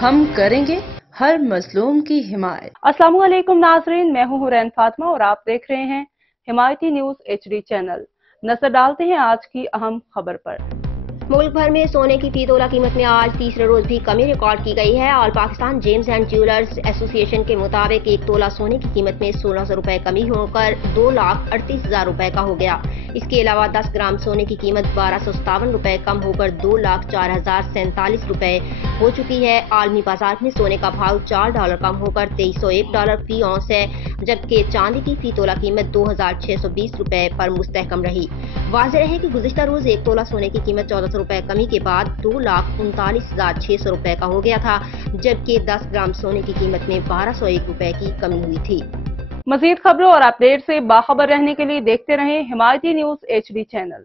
हम करेंगे हर मजलूम की हिमायत। अस्सलाम वालेकुम नाजरीन, मैं हूं हुरैन फातिमा और आप देख रहे हैं हिमायती न्यूज HD चैनल। नजर डालते हैं आज की अहम खबर पर। मुल्क भर में सोने की फी तोला कीमत में आज तीसरे रोज भी कमी रिकॉर्ड की गई है। All Pakistan James and jewellers association के मुताबिक एक तोला सोने की कीमत में 1600 रुपए कमी होकर 2,38,000 रुपए का हो गया। इसके अलावा 10 ग्राम सोने की कीमत 1257 रुपए कम होकर 2,04,047 रुपए हो चुकी है। आलमी बाजार में सोने का भाव $4 कम होकर $2301 फी औंस है, जबकि चांदी की फी तोला कीमत 2,620 रुपए पर मुस्तहकम रही। वाज़ेह है कि गुज़िश्ता रोज एक तोला सोने की कीमत 1400 रुपए कमी के बाद 2,39,600 रुपए का हो गया था, जबकि 10 ग्राम सोने की कीमत में 1201 रुपए की कमी हुई थी। मजीद खबरों और अपडेट से बाखबर रहने के लिए देखते रहें हिमायती न्यूज HD चैनल।